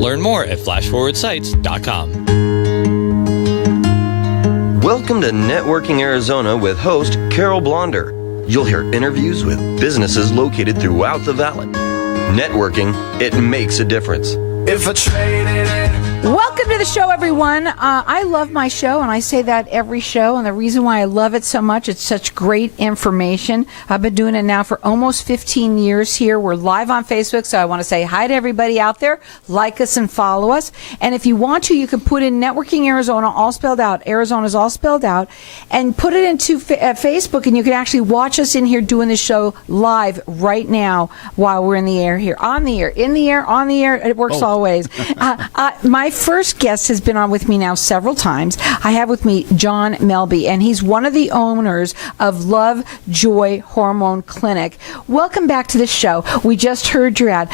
Learn more at flashforwardsites.com. Welcome to Networking Arizona with host Carol Blonder. You'll hear interviews with businesses located throughout the valley. Networking, it makes a difference. If I traded it. Welcome to the show, everyone. I love my show, and I say that every show, and the reason why I love it so much, it's such great information. I've been doing it now for almost 15 years here. We're live on Facebook, so I want to say hi to everybody out there. Like us and follow us. And if you want to, you can put in Networking Arizona, all spelled out. Arizona's all spelled out. And put it into Facebook, and you can actually watch us in here doing the show live right now while we're in the air here. On the air, in the air, on the air. It works always. My first guest has been on with me now several times. I have with me Jon Melby, and he's one of the owners of Love Joy Hormone Clinic. Welcome back to the show. We just heard your ad.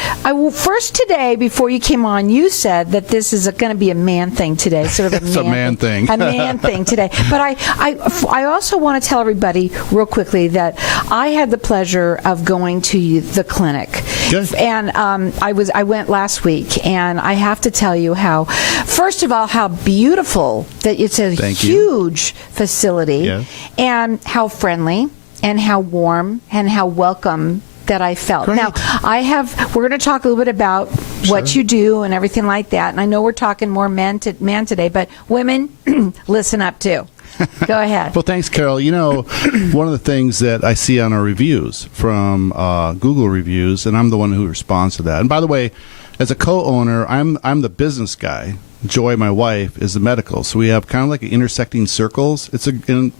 First today, before you came on, you said that this is going to be a man thing today, sort of It's a man thing. A man thing today. But I also want to tell everybody real quickly that I had the pleasure of going to the clinic. Good. And I went last week, and I have to tell you how, first of all, how beautiful that it's a huge facility, Yes. and how friendly and how warm and how welcome that I felt. Great. Now, we're going to talk a little bit about what you do and everything like that. And I know we're talking more man today, but women, listen up too. Go ahead. Well, thanks, Carol. You know, one of the things that I see on our reviews from Google reviews, and I'm the one who responds to that. And by the way, as a co-owner, I'm the business guy. Joy, my wife, is the medical. So we have kind of like intersecting circles.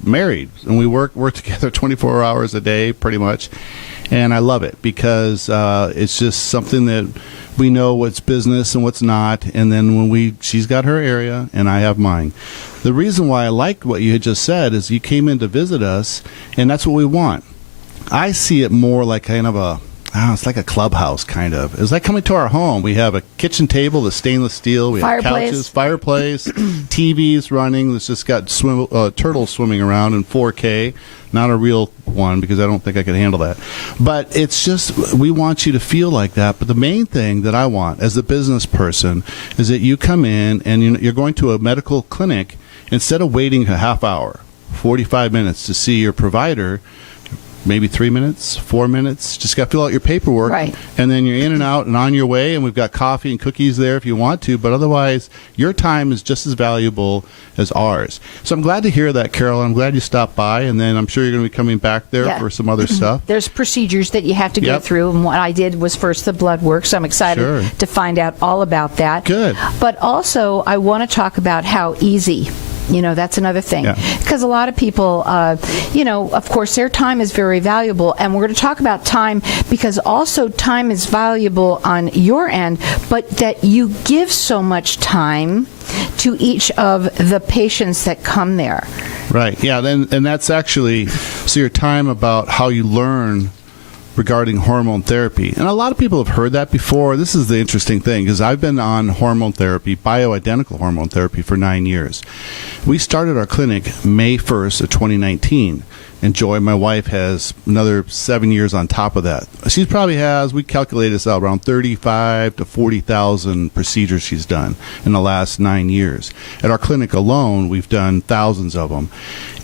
Married, and we work together 24 hours a day, pretty much. And I love it because it's just something that we know what's business and what's not. And then she's got her area and I have mine. The reason why I liked what you had just said is you came in to visit us, and that's what we want. I see it more like kind of it's like a clubhouse, kind of. It's like coming to our home. We have a kitchen table that's stainless steel. We have couches, fireplace, TVs running. It's just got turtles swimming around in 4K. Not a real one, because I don't think I could handle that. But it's just, we want you to feel like that. But the main thing that I want as a business person is that you come in and you're going to a medical clinic. Instead of waiting a half hour, 45 minutes to see your provider, maybe 3 minutes, 4 minutes. Just got to fill out your paperwork. Right. And then you're in and out and on your way, and we've got coffee and cookies there if you want to. But otherwise, your time is just as valuable as ours. So I'm glad to hear that, Carol. I'm glad you stopped by, and then I'm sure you're going to be coming back there for some other stuff. There's procedures that you have to go through, and what I did was first the blood work, so I'm excited to find out all about that. Good. But also, I want to talk about how easy. That's another thing. Because a lot of people, of course, their time is very valuable. And we're going to talk about time because also time is valuable on your end, but that you give so much time to each of the patients that come there. Right. Yeah. And that's actually, so your time about how you learn regarding hormone therapy. And a lot of people have heard that before. This is the interesting thing, because I've been on hormone therapy, bioidentical hormone therapy, for 9 years. We started our clinic May 1st of 2019. And Joy, my wife, has another 7 years on top of that. She probably has, we calculated this out, around 35 to 40,000 procedures she's done in the last 9 years. At our clinic alone, we've done thousands of them.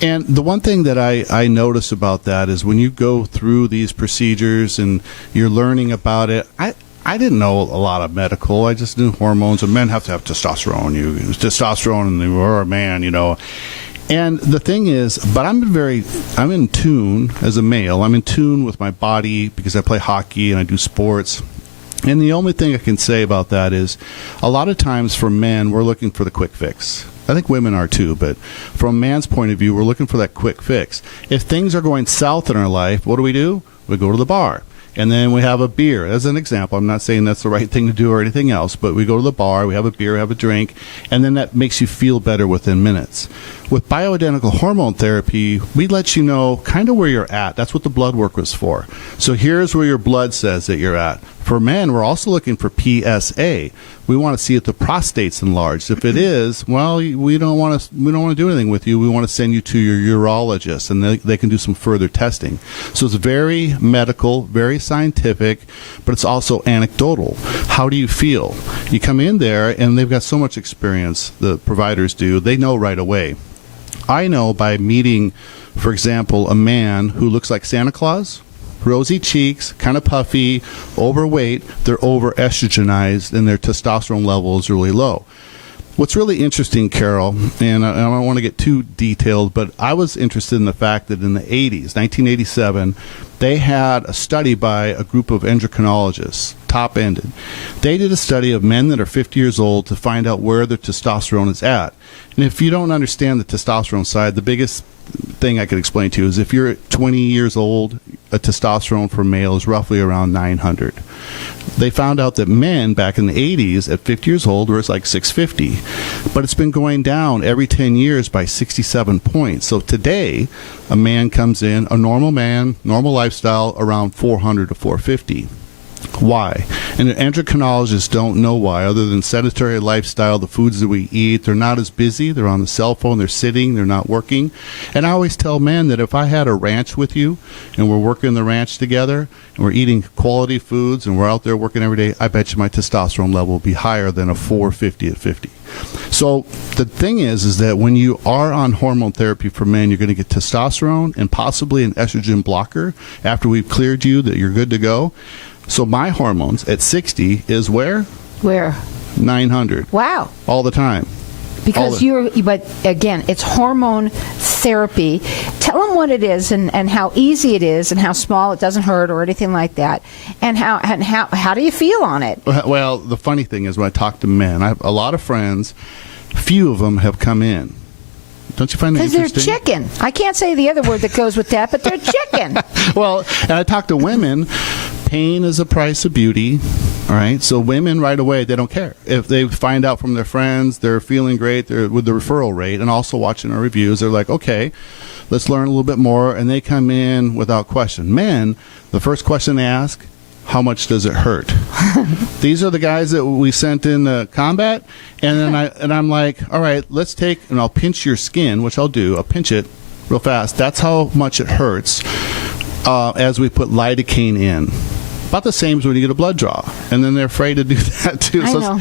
And the one thing that I notice about that is when you go through these procedures and you're learning about it, I didn't know a lot of medical. I just knew hormones, and men have to have testosterone. Testosterone, and you're a man, And the thing is, but I'm in tune as a male. I'm in tune with my body because I play hockey and I do sports. And the only thing I can say about that is a lot of times for men, we're looking for the quick fix. I think women are too, but from a man's point of view, we're looking for that quick fix. If things are going south in our life, what do? We go to the bar. And then we have a beer. As an example, I'm not saying that's the right thing to do or anything else, but we go to the bar, we have a beer, have a drink, and then that makes you feel better within minutes. With bioidentical hormone therapy, we let you know kind of where you're at. That's what the blood work was for. So here's where your blood says that you're at. For men, we're also looking for PSA. We want to see if the prostate's enlarged. If it is, well, we don't want to do anything with you. We want to send you to your urologist, and they can do some further testing. So it's very medical, very scientific, but it's also anecdotal. How do you feel? You come in there, and they've got so much experience, the providers do. They know right away. I know by meeting, for example, a man who looks like Santa Claus, rosy cheeks, kind of puffy, overweight, they're over-estrogenized, and their testosterone level is really low. What's really interesting, Carol, and I don't want to get too detailed, but I was interested in the fact that in the 80s, 1987, they had a study by a group of endocrinologists, top-ended. They did a study of men that are 50 years old to find out where their testosterone is at. And if you don't understand the testosterone side, the biggest thing I could explain to you is if you're 20 years old, a testosterone for male is roughly around 900. They found out that men back in the 80s at 50 years old were like 650. But it's been going down every 10 years by 67 points. So today, a man comes in, a normal man, normal lifestyle, around 400 to 450. Why? And endocrinologists don't know why, other than sedentary lifestyle, the foods that we eat. They're not as busy. They're on the cell phone. They're sitting. They're not working. And I always tell men that if I had a ranch with you and we're working the ranch together and we're eating quality foods and we're out there working every day, I bet you my testosterone level will be higher than a 450 at 50. So the thing is that when you are on hormone therapy for men, you're going to get testosterone and possibly an estrogen blocker after we've cleared you that you're good to go. So my hormones at 60 is where? Where? 900. Wow. All the time. Because but again, it's hormone therapy. Tell them what it is and how easy it is and how small it doesn't hurt or anything like that. And how do you feel on it? Well, the funny thing is when I talk to men, I have a lot of friends, few of them have come in. Don't you find that interesting? Because they're chicken. I can't say the other word that goes with that, but they're chicken. Well, and I talk to women. Pain is a price of beauty, all right? So women right away, they don't care. If they find out from their friends, they're feeling great they're with the referral rate and also watching our reviews, they're like, okay, let's learn a little bit more, and they come in without question. Men, the first question they ask, how much does it hurt? These are the guys that we sent in combat, and then I'm like, all right, let's take, and I'll pinch your skin, which I'll do. I'll pinch it real fast. That's how much it hurts as we put lidocaine in. About the same as when you get a blood draw, and then they're afraid to do that too. I know.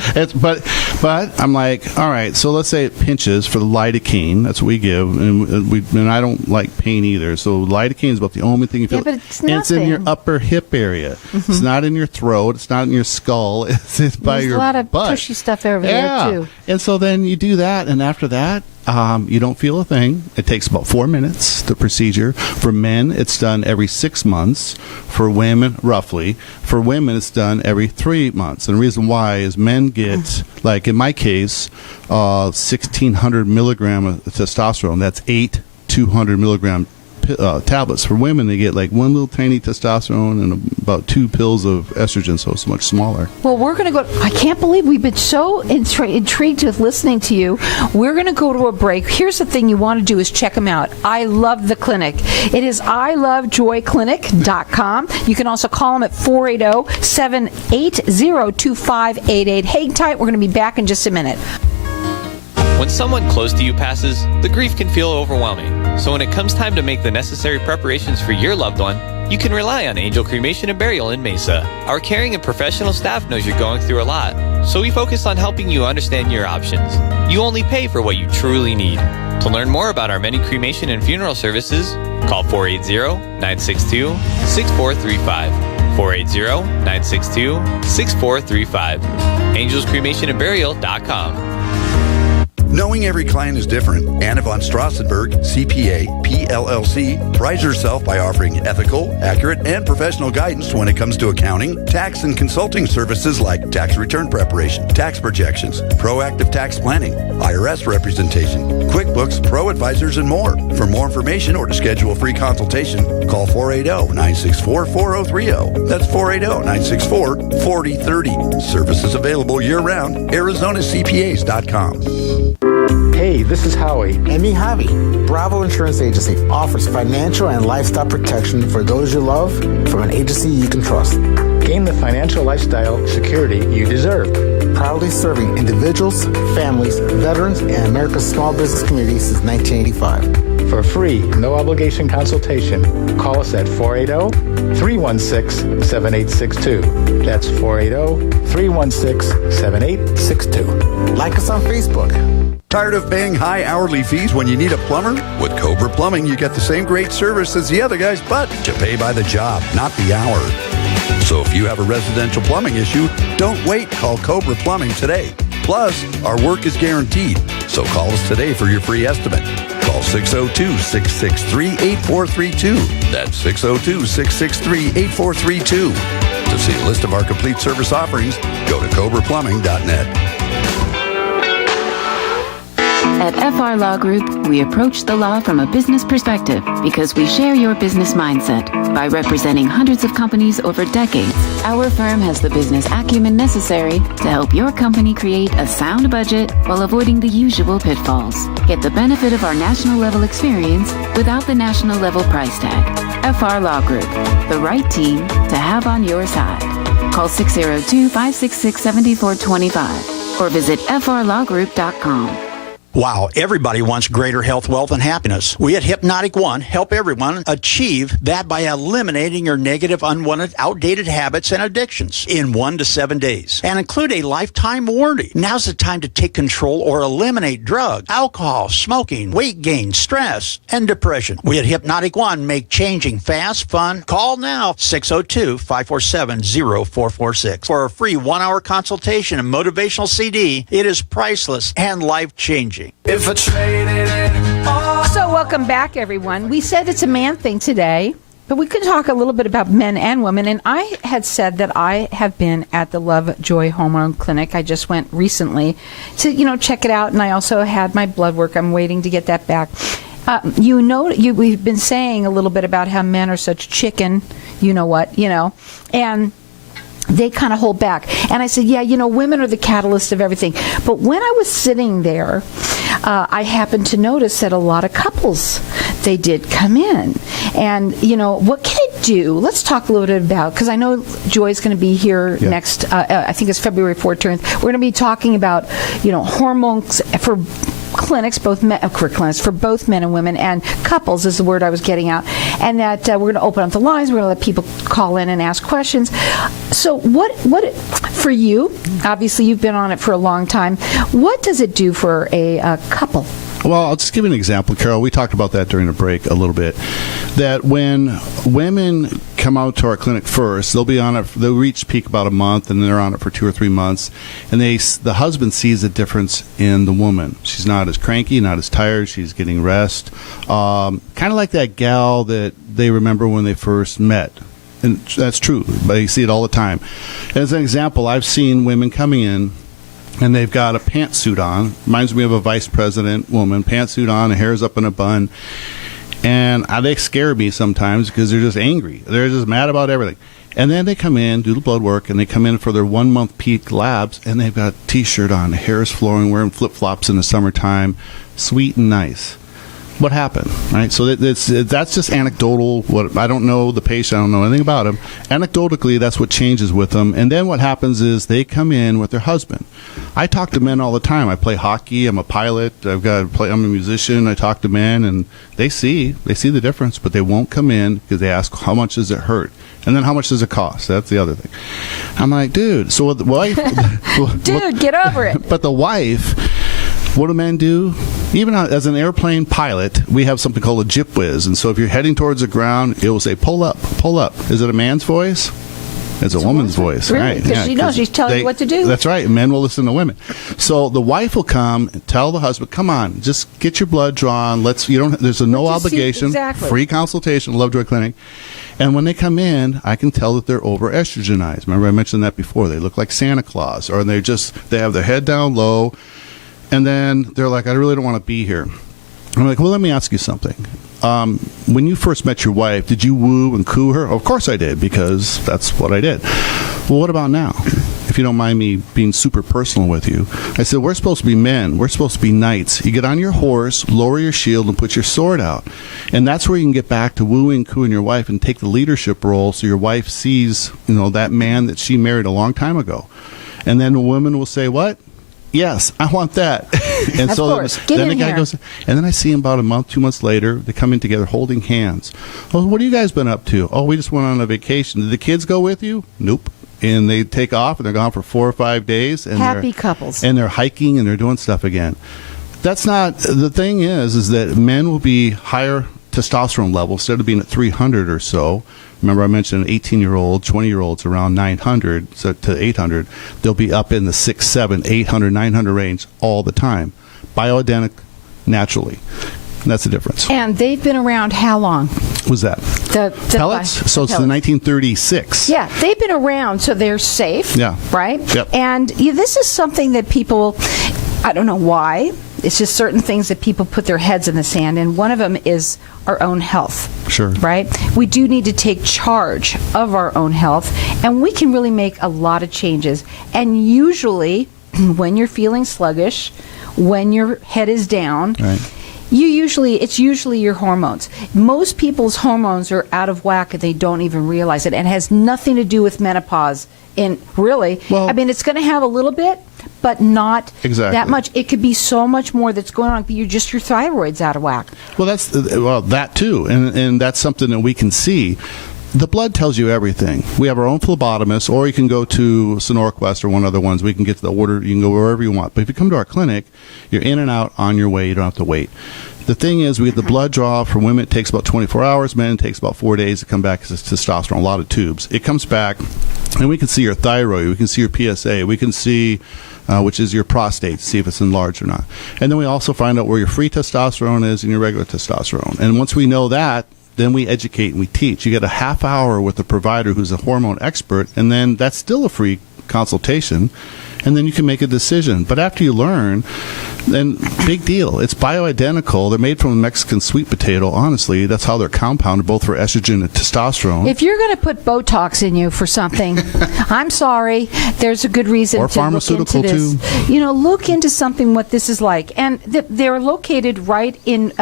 But I'm like, all right. So let's say it pinches for the lidocaine. That's what we give, and I don't like pain either. So lidocaine is about the only thing you feel. Yeah, but it's and it's in your upper hip area. Mm-hmm. It's not in your throat. It's not in your skull. It's by There's your a lot of butt. tushy stuff over there too. And so then you do that, and after that, you don't feel a thing. It takes about 4 minutes, the procedure. For men, it's done every 6 months. For women, roughly. For women, it's done every 3 months. And the reason why is men get, like in my case, 1,600 milligram of testosterone. That's 8 200 milligram tablets. For women, they get like one little tiny testosterone and about 2 pills of estrogen, so it's much smaller. Well, we're going to go. I can't believe we've been so intrigued with listening to you. We're going to go to a break. Here's the thing you want to do is check them out. I love the clinic. It is ilovejoyclinic.com. You can also call them at 480-780-2588. Hang tight. We're going to be back in just a minute. When someone close to you passes, the grief can feel overwhelming. So when it comes time to make the necessary preparations for your loved one, you can rely on Angel Cremation and Burial in Mesa. Our caring and professional staff knows you're going through a lot, so we focus on helping you understand your options. You only pay for what you truly need. To learn more about our many cremation and funeral services, call 480-962-6435. 480-962-6435. AngelsCremationandBurial.com. Knowing every client is different, Anna von Strassenberg, CPA, PLLC, prides herself by offering ethical, accurate, and professional guidance when it comes to accounting, tax, and consulting services like tax return preparation, tax projections, proactive tax planning, IRS representation, QuickBooks, Pro Advisors, and more. For more information or to schedule a free consultation, call 480-964-4030. That's 480-964-4030. Services available year-round. ArizonaCPAs.com. Hey, this is Howie. And me, Javi. Bravo Insurance Agency offers financial and lifestyle protection for those you love from an agency you can trust. Gain the financial lifestyle security you deserve. Proudly serving individuals, families, veterans, and America's small business community since 1985. For free, no obligation consultation, call us at 480-316-7862. That's 480-316-7862. Like us on Facebook. Tired of paying high hourly fees when you need a plumber? With Cobra Plumbing, you get the same great service as the other guys, but you pay by the job, not the hour. So if you have a residential plumbing issue, don't wait. Call Cobra Plumbing today. Plus, our work is guaranteed. So call us today for your free estimate. Call 602-663-8432. That's 602-663-8432. To see a list of our complete service offerings, go to cobraplumbing.net. At FR Law Group, we approach the law from a business perspective because we share your business mindset. By representing hundreds of companies over decades, our firm has the business acumen necessary to help your company create a sound budget while avoiding the usual pitfalls. Get the benefit of our national level experience without the national level price tag. FR Law Group, the right team to have on your side. Call 602-566-7425 or visit frlawgroup.com. Wow, everybody wants greater health, wealth, and happiness. We at Hypnotic One help everyone achieve that by eliminating your negative, unwanted, outdated habits and addictions in 1 to 7 days and include a lifetime warranty. Now's the time to take control or eliminate drugs, alcohol, smoking, weight gain, stress, and depression. We at Hypnotic One make changing fast, fun. Call now, 602-547-0446 for a free 1-hour consultation and motivational CD. It is priceless and life-changing. If I traded it all. So welcome back, everyone. We said it's a man thing today, but we could talk a little bit about men and women. And I had said that I have been at the Love Joy Hormone Clinic. I just went recently to, check it out. And I also had my blood work. I'm waiting to get that back. We've been saying a little bit about how men are such chicken, and they kind of hold back. And I said, women are the catalyst of everything. But when I was sitting there, I happened to notice that a lot of couples, they did come in. And, what can it do? Let's talk a little bit about, because I know Joy's going to be here next, I think it's February 14th. We're going to be talking about, hormones for clinics, for both men and women, and couples is the word I was getting out, and that we're going to open up the lines. We're going to let people call in and ask questions. So what for you, obviously you've been on it for a long time, what does it do for a couple? Well, I'll just give you an example, Carol. We talked about that during the break a little bit. That when women come out to our clinic first, they'll be on it. They'll reach peak about a month, and they're on it for 2 or 3 months. And the husband sees a difference in the woman. She's not as cranky, not as tired. She's getting rest. Kind of like that gal that they remember when they first met. And that's true, but you see it all the time. And as an example, I've seen women coming in, and they've got a pantsuit on. Reminds me of a vice president woman, pantsuit on, the hair's up in a bun. And they scare me sometimes because they're just angry. They're just mad about everything. And then they come in, do the blood work, and they come in for their 1-month peak labs, and they've got a T-shirt on, the hair is flowing, wearing flip-flops in the summertime, sweet and nice. What happened, right? So that's just anecdotal. I don't know the patient. I don't know anything about him. Anecdotally, that's what changes with them. And then what happens is they come in with their husband. I talk to men all the time. I play hockey. I'm a pilot. I'm a musician. I talk to men, and they see the difference, but they won't come in because they ask, how much does it hurt? And then how much does it cost? That's the other thing. I'm like, dude, so the wife... Dude, get over it. But the wife... What do men do? Even as an airplane pilot, we have something called a jip whiz. And so if you're heading towards the ground, it will say, pull up, pull up. Is it a man's voice? It's a woman's voice. Really? Right. Because she knows she's telling you what to do. That's right. Men will listen to women. So the wife will come and tell the husband, come on, just get your blood drawn. There's no obligation. Exactly. Free consultation, Lovejoy Clinic. And when they come in, I can tell that they're over-estrogenized. Remember I mentioned that before. They look like Santa Claus, or they have their head down low. And then they're like, I really don't want to be here. I'm like, well, let me ask you something. When you first met your wife, did you woo and coo her? Of course I did, because that's what I did. Well, what about now? if you don't mind me being super personal with you. I said, we're supposed to be men. We're supposed to be knights. You get on your horse, lower your shield, and put your sword out. And that's where you can get back to wooing, cooing your wife and take the leadership role so your wife sees, that man that she married a long time ago. And then a woman will say, what? Yes, I want that. And of so course. then the guy goes, and then I see him about a month, 2 months later. They come in together holding hands. Oh, what have you guys been up to? Oh, we just went on a vacation. Did the kids go with you? Nope. And they take off and they're gone for 4 or 5 days. And happy couples. And they're hiking and they're doing stuff again. That's not, the thing is that men will be higher testosterone level instead of being at 300 or so. Remember I mentioned an 18-year-old, 20-year-olds around 900 to 800. They'll be up in the 6, 7, 800, 900 range all the time. Bioidentic, naturally. And that's the difference. And they've been around how long? What's that? The pellets? So it's the 1936. Yeah, they've been around, so they're safe. Yeah. Right? Yep. And this is something that people, I don't know why, it's just certain things that people put their heads in the sand, and one of them is our own health. Sure. Right? We do need to take charge of our own health, and we can really make a lot of changes. And usually, when you're feeling sluggish, when your head is down, right, it's usually your hormones. Most people's hormones are out of whack and they don't even realize it, and it has nothing to do with menopause. And really, it's going to have a little bit, but not that much. It could be so much more that's going on. Your thyroid's out of whack. Well, that too, and that's something that we can see. The blood tells you everything. We have our own phlebotomist, or you can go to SonoraQuest or one of the ones. We can get to the order. You can go wherever you want. But if you come to our clinic, you're in and out on your way. You don't have to wait. The thing is, we get the blood draw. For women, it takes about 24 hours. Men, it takes about 4 days to come back as testosterone, a lot of tubes. It comes back, and we can see your thyroid. We can see your PSA. We can see which is your prostate, to see if it's enlarged or not. And then we also find out where your free testosterone is and your regular testosterone. And once we know that, then we educate and we teach. You get a half hour with a provider who's a hormone expert, and then that's still a free consultation, and then you can make a decision. But after you learn, then big deal. It's bioidentical. They're made from a Mexican sweet potato. Honestly, that's how they're compounded, both for estrogen and testosterone. If you're going to put Botox in you for something, I'm sorry. There's a good reason or to pharmaceutical look into this. too. Look into something what this is like, and they're located right in.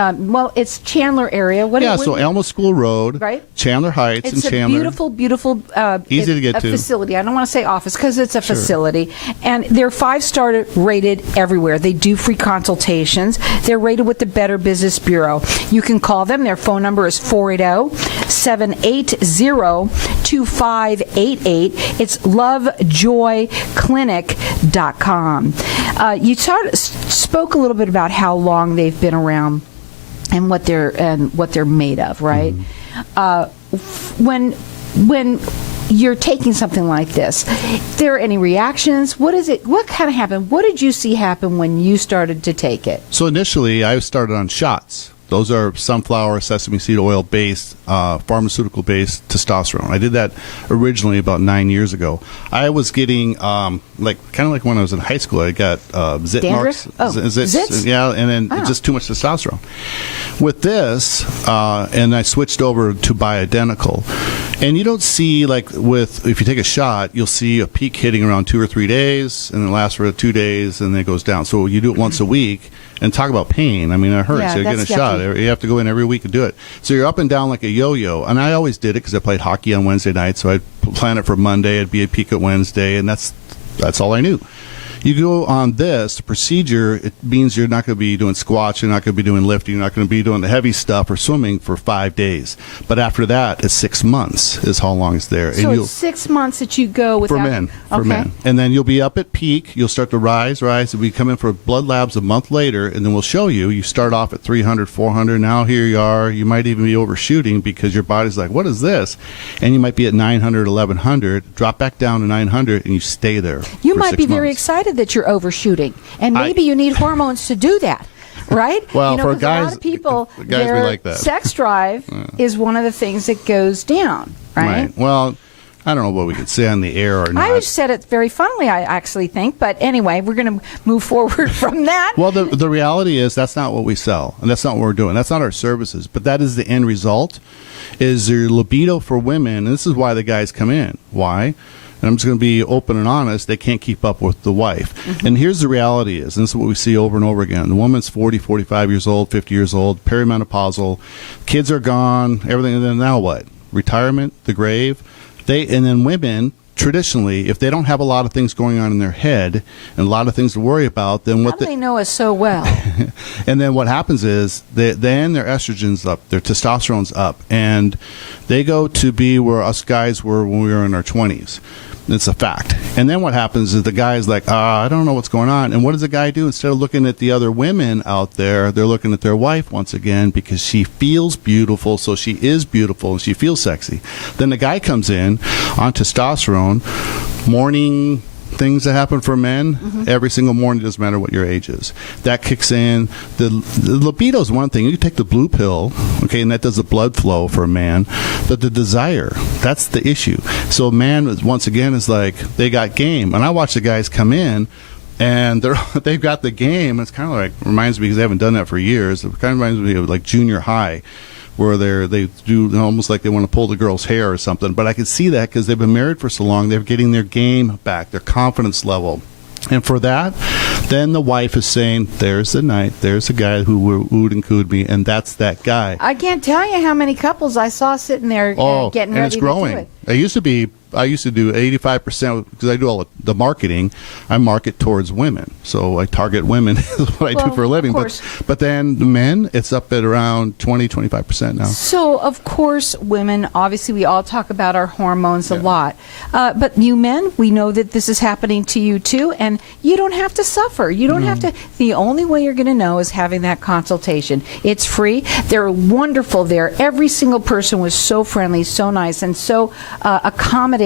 It's Chandler area. So Elmo School Road, right? Chandler Heights, it's in Chandler. It's a beautiful, easy to get to facility. I don't want to say office because it's a facility, and they're 5-star rated everywhere. They do free consultations. They're rated with the Better Business Bureau. You can call them. Their phone number is 480-780-2588. It's lovejoyclinic.com. You spoke a little bit about how long they've been around and what they're made of, right? Mm-hmm. When you're taking something like this, there are any reactions? What is it? What kind of happened? What did you see happen when you started to take it? So initially, I started on shots. Those are sunflower, sesame seed oil based, pharmaceutical based testosterone. I did that originally about 9 years ago. I was getting kind of like when I was in high school. I got zit marks, zits? Yeah, and then just too much testosterone. With this, and I switched over to bioidentical. And you don't see, if you take a shot, you'll see a peak hitting around 2 or 3 days, and it lasts for 2 days, and then it goes down. So you do it once a week, and talk about pain. I mean, it hurts. You're getting a shot. You have to go in every week and do it. So you're up and down like a yo-yo. And I always did it because I played hockey on Wednesday nights, so I'd plan it for Monday. It'd be a peak at Wednesday, and that's all I knew. You go on this procedure, it means you're not going to be doing squats, you're not going to be doing lifting, you're not going to be doing the heavy stuff or swimming for 5 days. But after that, it's 6 months is how long it's there. So it's 6 months that you go without... For men. And then you'll be up at peak, you'll start to rise, and we come in for blood labs a month later, and then we'll show you. You start off at 300, 400, now here you are. You might even be overshooting because your body's like, what is this? And you might be at 900, 1100, drop back down to 900, and you stay there. You might be very excited that you're overshooting, and maybe you need hormones to do that, right? Well, for a guys, lot of people, guys their we like that. sex drive is one of the things that goes down, right? Well, I don't know what we could say on the air or not. I said it very funnily, I actually think, but anyway, we're going to move forward from that. Well, the reality is that's not what we sell, and that's not what we're doing. That's not our services, but that is the end result, is your libido for women, and this is why the guys come in. Why? and I'm just going to be open and honest, they can't keep up with the wife. And here's the reality is, and this is what we see over and over again, the woman's 40, 45 years old, 50 years old, perimenopausal, kids are gone, everything, and then now what? Retirement, the grave. And then women, traditionally, if they don't have a lot of things going on in their head and a lot of things to worry about, then what they know us so well. And then what happens is then their estrogen's up, their testosterone's up, and they go to be where us guys were when we were in our 20s. It's a fact. And then what happens is the guy's like, I don't know what's going on. And what does the guy do? Instead of looking at the other women out there, they're looking at their wife once again because she feels beautiful, so she is beautiful, and she feels sexy. Then the guy comes in on testosterone, morning things that happen for men every single morning, doesn't matter what your age is. That kicks in. The libido is one thing. You can take the blue pill, okay, and that does the blood flow for a man. But the desire, that's the issue. So a man, once again, is like, they got game. And I watch the guys come in, and they've got the game. It's kind of like, reminds me, because they haven't done that for years, it kind of reminds me of like junior high, where they do almost like they want to pull the girl's hair or something. But I can see that because they've been married for so long, they're getting their game back, their confidence level. And for that, then the wife is saying, there's the night, there's the guy who oohed and cooed me, and that's that guy. I can't tell you how many couples I saw sitting there getting ready and it's growing. to do it. I used to do 85%, because I do all the marketing. I market towards women, so I target women is what I do for a living. But then the men, it's up at around 20-25% now. So of course, women, obviously we all talk about our hormones a lot, but you men, we know that this is happening to you too, and you don't have to suffer. You don't have to. The only way you're going to know is having that consultation. It's free. They're wonderful there. Every single person was so friendly, so nice, and so accommodating.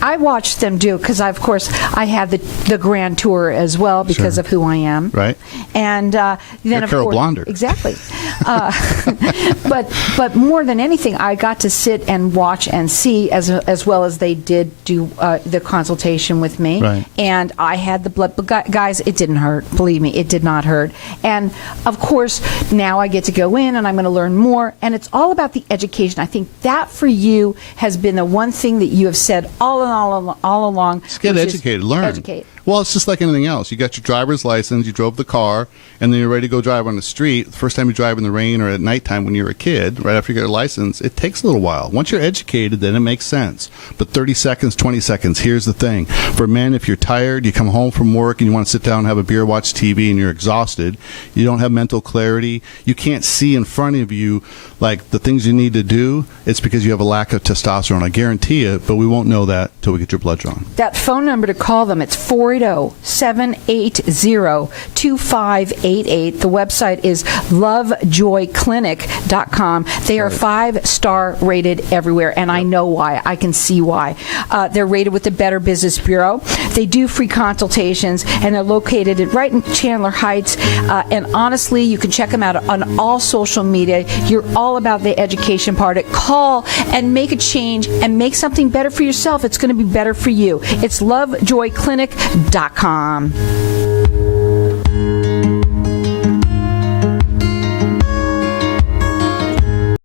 I watched them do, because of course I had the grand tour as well because of who I am. Right. And then you're of Carol course, Blonder. Exactly. But more than anything, I got to sit and watch and see as well as they did do the consultation with me. Right. And I had the blood. But guys, it didn't hurt. Believe me, it did not hurt. And of course, now I get to go in and I'm going to learn more. And it's all about the education. I think that for you has been the one thing that you have said all along. Just get educated, learn. Educate. Well, it's just like anything else. You got your driver's license, you drove the car, and then you're ready to go drive on the street. The first time you drive in the rain or at nighttime when you're a kid, right after you get your license, it takes a little while. Once you're educated, then it makes sense. But 30 seconds, 20 seconds, here's the thing. For men, if you're tired, you come home from work and you want to sit down and have a beer, watch TV, and you're exhausted, you don't have mental clarity, you can't see in front of you like the things you need to do, it's because you have a lack of testosterone. I guarantee it, but we won't know that till we get your blood drawn. That phone number to call them, it's 480-780-2588. The website is lovejoyclinic.com. They are 5-star rated everywhere, and I know why. I can see why. They're rated with the Better Business Bureau. They do free consultations, and they're located right in Chandler Heights. And honestly, you can check them out on all social media. You're all about the education part. Call and make a change and make something better for yourself. It's going to be better for you. It's lovejoyclinic.com.